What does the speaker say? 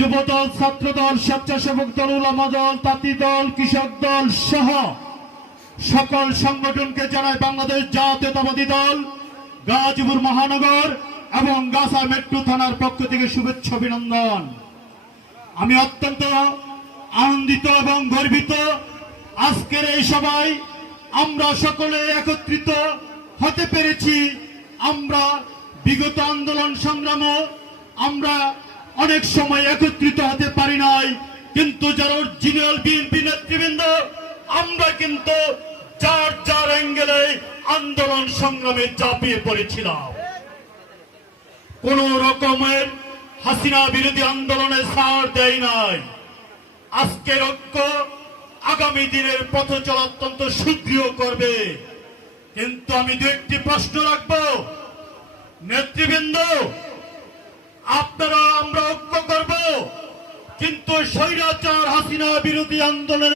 যুবদল, ছাত্রদল, স্বেচ্ছাসেবক দল, উলামা দল, তাঁতি দল, কৃষক দল সহ সকল সংগঠনকে জানায় বাংলাদেশ জাতীয়তাবাদী দল গাজীপুর মহানগর এবং গাছা মেট্রো থানার পক্ষ থেকে শুভেচ্ছা অভিনন্দন। আমি অত্যন্ত আনন্দিত এবং গর্বিত আজকের এই সভায় আমরা সকলে একত্রিত হতে পেরেছি। আমরা বিগত আন্দোলন সংগ্রামে আমরা অনেক সময় একত্রিত হতে পারি নাই, কিন্তু যারা অরিজিনাল বিএনপি নেতৃবৃন্দ আমরা কিন্তু যার যার অ্যাঙ্গেলে আন্দোলন সংগ্রামে ঝাঁপিয়ে পড়েছিলাম। কোন রকমের হাসিনা বিরোধী আন্দোলনে ছাড় দেয় নাই। আজকের ঐক্য আগামী দিনের পথ চলা অত্যন্ত সুদৃঢ় করবে। কিন্তু আমি দু একটি প্রশ্ন রাখবো, নেতৃবৃন্দ আপনারা আমরা ঐক্য করব, কিন্তু স্বৈরাচার হাসিনা বিরোধী আন্দোলন